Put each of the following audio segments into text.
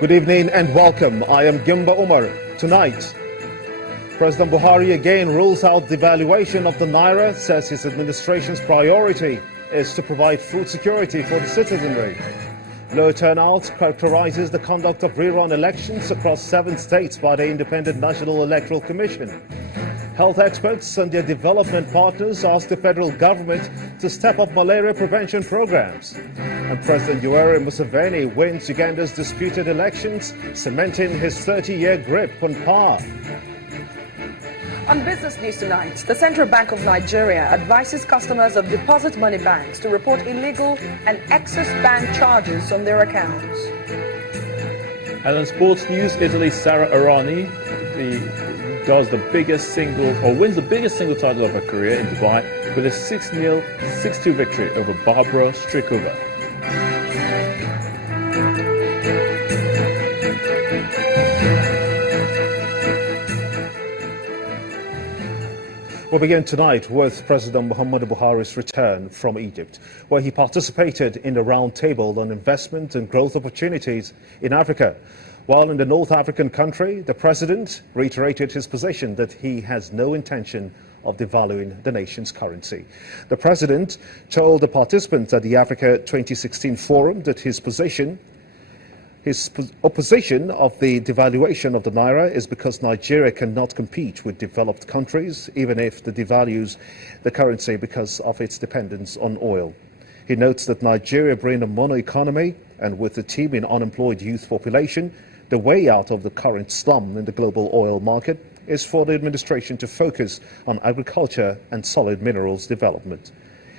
Good evening and welcome. I am Gimba Umar. Tonight, President Buhari again rules out devaluation of the Naira, says his administration's priority is to provide food security for the citizenry. Low turnout characterizes the conduct of rerun elections across 7 states by the Independent National Electoral Commission. Health experts and their development partners ask the federal government to step up malaria prevention programs. And President Yoweri Museveni wins Uganda's disputed elections, cementing his 30-year grip on power. On Business News tonight, the Central Bank of Nigeria advises customers of deposit money banks to report illegal and excess bank charges on their accounts. And on sports news, Italy's Sara Errani wins the biggest single title of her career in Dubai with a 6-0, 6-2 victory over Barbara Strykova. We'll begin tonight with President Muhammadu Buhari's return from Egypt, where he participated in the roundtable on investment and growth opportunities in Africa. While in the North African country, the president reiterated his position that he has no intention of devaluing the nation's currency. The president told the participants at the Africa 2016 forum that his opposition of the devaluation of the Naira is because Nigeria cannot compete with developed countries, even if it devalues the currency because of its dependence on oil. He notes that Nigeria being a mono economy and with a teeming unemployed youth population, the way out of the current slum in the global oil market is for the administration to focus on agriculture and solid minerals development.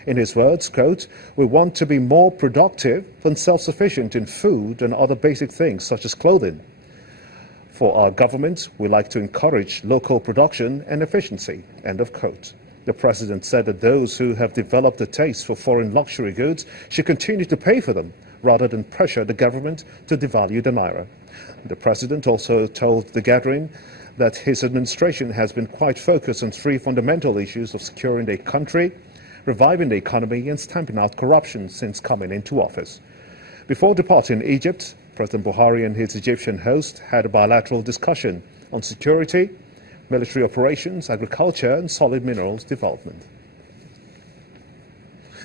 In his words, quote, "We want to be more productive and self-sufficient in food and other basic things such as clothing. For our government, we like to encourage local production and efficiency," end of quote. The president said that those who have developed a taste for foreign luxury goods should continue to pay for them rather than pressure the government to devalue the Naira. The president also told the gathering that his administration has been quite focused on 3 fundamental issues of securing the country, reviving the economy and stamping out corruption since coming into office. Before departing Egypt, President Buhari and his Egyptian host had a bilateral discussion on security, military operations, agriculture and solid minerals development.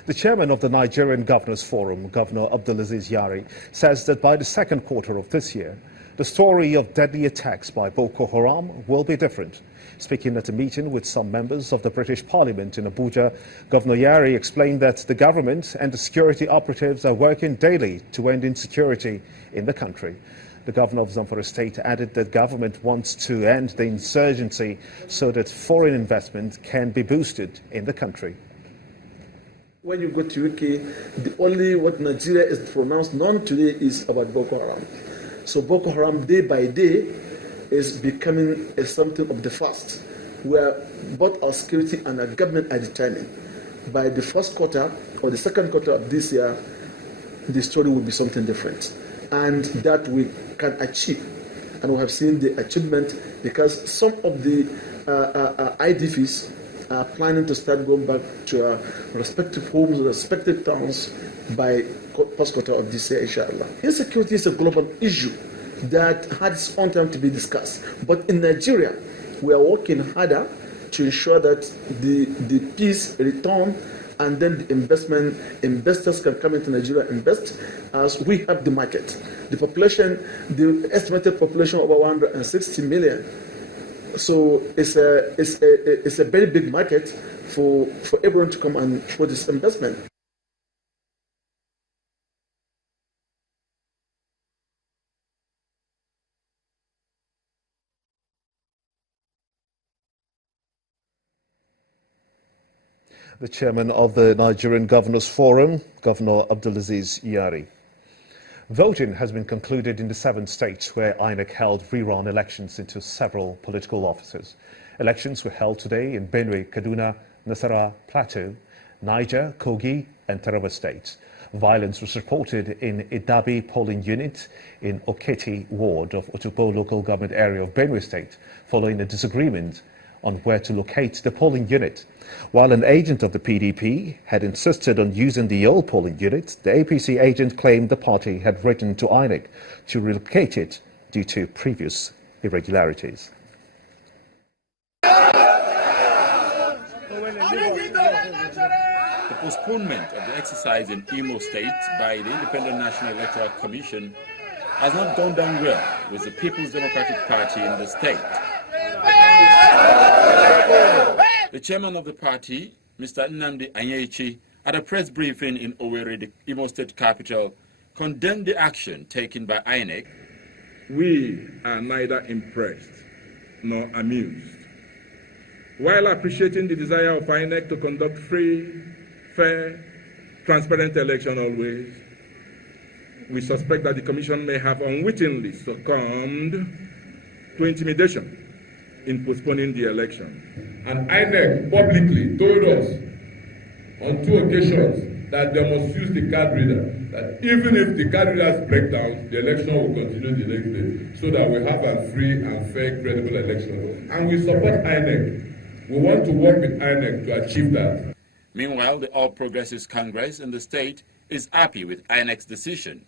The chairman of the Nigerian Governors Forum, Governor Abdulaziz Yari, says that by the second quarter of this year, the story of deadly attacks by Boko Haram will be different. Speaking at a meeting with some members of the British Parliament in Abuja, Governor Yari explained that the government and the security operatives are working daily to end insecurity in the country. The governor of Zamfara State added that government wants to end the insurgency so that foreign investment can be boosted in the country. When you go to UK, the only what Nigeria is pronounced known today is about Boko Haram. So Boko Haram day by day is becoming something of the fast, where both our security and our government are determined. By the first quarter or the second quarter of this year, the story will be something different. And that we can achieve. And we have seen the achievement because some of the IDPs are planning to start going back to our respective homes, respective towns by first quarter of this year, inshallah. Insecurity is a global issue that had its own time to be discussed. But in Nigeria, we are working harder to ensure that the peace return and then the investors can come into Nigeria and invest as we have the market. The population, the estimated population of over 160 million. So it's a very big market for everyone to come and put this investment. The chairman of the Nigerian Governors Forum, Governor Abdulaziz Yari. Voting has been concluded in the 7 states where INEC held rerun elections into several political offices. Elections were held today in Benue, Kaduna, Nasarawa, Plateau, Niger, Kogi, and Taraba states. Violence was reported in Idabi polling unit in Oketi ward of Otupo local government area of Benue State following a disagreement on where to locate the polling unit. While an agent of the PDP had insisted on using the old polling unit, the APC agent claimed the party had written to INEC to relocate it due to previous irregularities. The postponement of the exercise in Imo State by the Independent National Electoral Commission has not gone down well with the People's Democratic Party in the state. The chairman of the party, Mr. Nnamdi Anyechi, at a press briefing in Owerri, the Imo State capital, condemned the action taken by INEC. We are neither impressed nor amused. While appreciating the desire of INEC to conduct free, fair, transparent election always, we suspect that the Commission may have unwittingly succumbed to intimidation in postponing the election. And INEC publicly told us on 2 occasions that they must use the card reader, that even if the card readers break down, the election will continue the next day, so that we have a free and fair, credible election. And we support INEC. We want to work with INEC to achieve that. Meanwhile, the All Progressives Congress in the state is happy with INEC's decision.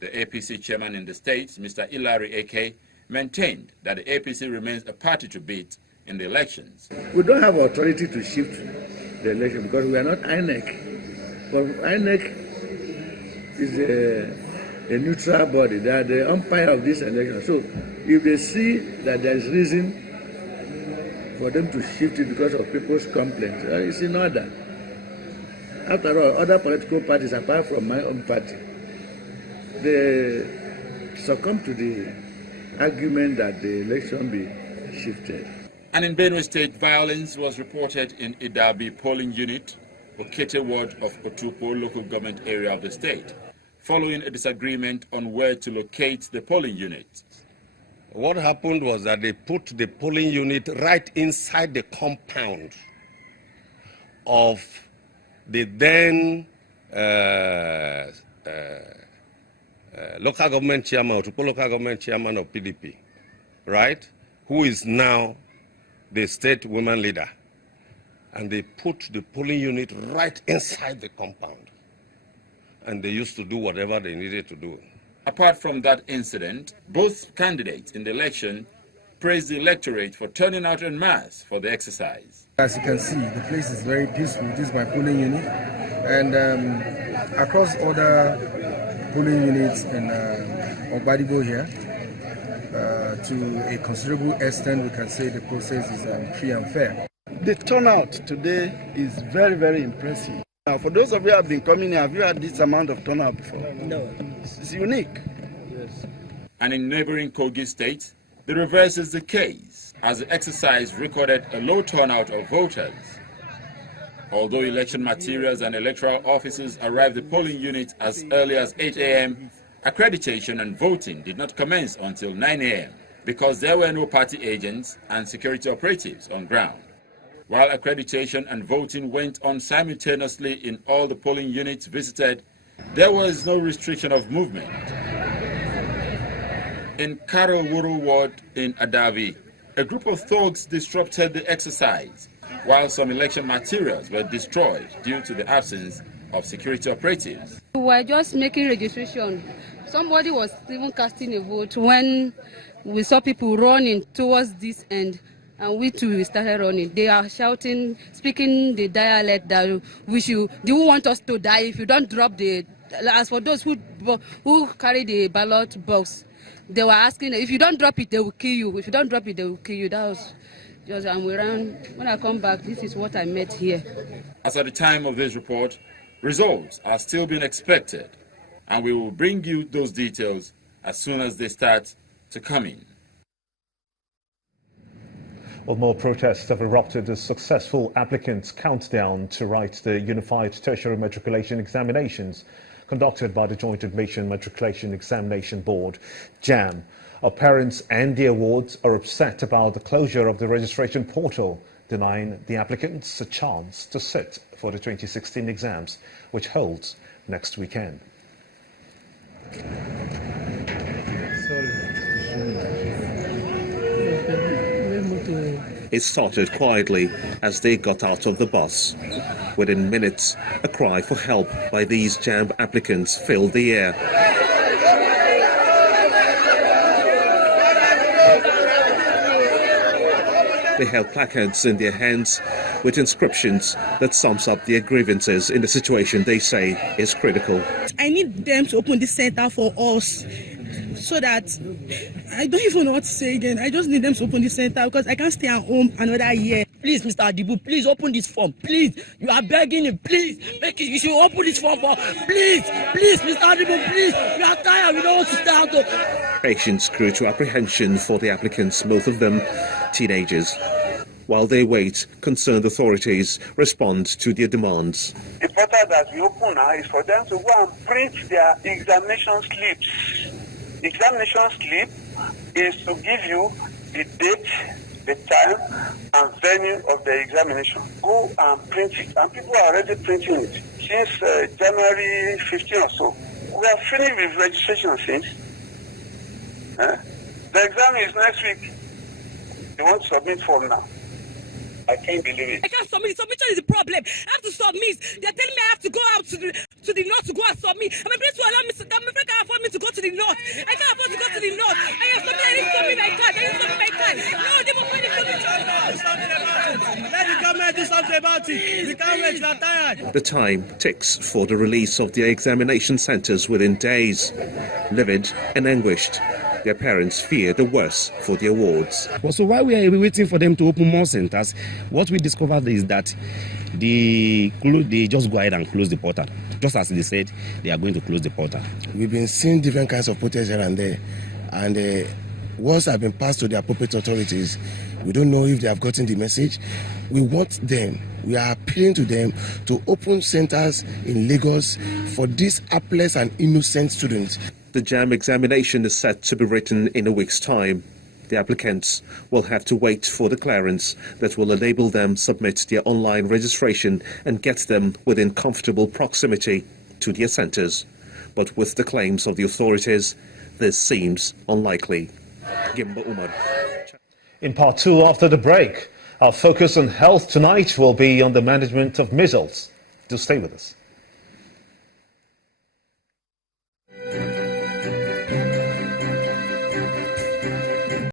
The APC chairman in the state, Mr. Ilari Eke, maintained that the APC remains a party to beat in the elections. We don't have authority to shift the election because we are not INEC. But INEC is a neutral body. They are the umpire of this election. So if they see that there is reason for them to shift it because of people's complaints, it's in order. After all, other political parties, apart from my own party, they succumb to the argument that the election be shifted. And in Benue State, violence was reported in Idabi polling unit, Okete ward of Otupo local government area of the state, following a disagreement on where to locate the polling unit. What happened was that they put the polling unit right inside the compound of the then local government chairman, Otupo local government chairman of PDP, right, who is now the state women leader. And they put the polling unit right inside the compound. And they used to do whatever they needed to do. Apart from that incident, both candidates in the election praised the electorate for turning out en masse for the exercise. As you can see, the place is very peaceful. This is my polling unit. And across other polling units in Obadibo here, to a considerable extent, we can say the process is free and fair. The turnout today is very, very impressive. Now, for those of you who have been coming here, have you had this amount of turnout before? No. It's unique. Yes. And in neighboring Kogi State, the reverse is the case, as the exercise recorded a low turnout of voters. Although election materials and electoral officers arrived at the polling units as early as 8 a.m., accreditation and voting did not commence until 9 a.m. because there were no party agents and security operatives on ground. While accreditation and voting went on simultaneously in all the polling units visited, there was no restriction of movement. In Karowuru ward in Adavi, a group of thugs disrupted the exercise, while some election materials were destroyed due to the absence of security operatives. We were just making registration. Somebody was even casting a vote when we saw people running towards this end. And we too started running. They are shouting, speaking the dialect that they want us to die if you don't drop the. As for those who carry the ballot box, they were asking if you don't drop it, they will kill you. If you don't drop it, they will kill you. That was just, and we ran. When I come back, this is what I met here. As at the time of this report, results are still being expected, and we will bring you those details as soon as they start to come in. Well, more protests have erupted as successful applicants count down to write the Unified Tertiary Matriculation Examinations conducted by the Joint Admission Matriculation Examination Board, JAM. Our parents and the awards are upset about the closure of the registration portal, denying the applicants a chance to sit for the 2016 exams, which holds next weekend. it started quietly as they got out of the bus. Within minutes, a cry for help by these JAMB applicants filled the air. They held placards in their hands with inscriptions that sums up their grievances in the situation they say is critical. I need them to open this center for us so that I don't even know what to say again. I just need them to open this center because I can't stay at home another year. Please, Mr. Adibu, please open this form. Please, you are begging him. Please, make it. You should open this form for. Please, Mr. Adibu, please. We are tired. We don't want to stay out of. Patients grew to apprehension for the applicants, most of them teenagers. While they wait, concerned authorities respond to their demands. The portal that we open now is for them to go and print their examination slips. Examination slip is to give you the date, the time, and venue of the examination. Go and print it. And people are already printing it since January 15 or so. We are finished with registration since. The exam is next week. They want to submit form now. I can't believe it. I can't submit. Submission is the problem. I have to submit. They're telling me I have to go out to the north to go and submit. And my parents will allow me to. My friend can't afford me to go to the north. I can't afford to go to the north. I have submitted. I didn't submit my card. I didn't submit my card. No, they will find it. Let the government do something about it. We can't wait. We're tired. The time ticks for the release of their examination centres within days. Livid and anguished, their parents fear the worst for the awards. So while we are waiting for them to open more centres, what we discovered is that they just go ahead and close the portal. Just as they said, they are going to close the portal. We've been seeing different kinds of protests here and there, and words have been passed to the appropriate authorities. We don't know if they have gotten the message. We want them, we are appealing to them to open centres in Lagos for these hapless and innocent students. The JAMB examination is set to be written in a week's time. The applicants will have to wait for the clearance that will enable them submit their online registration and get them within comfortable proximity to their centres. But with the claims of the authorities, this seems unlikely. Gimba Umar. In part two after the break, our focus on health tonight will be on the management of measles. Do stay with us.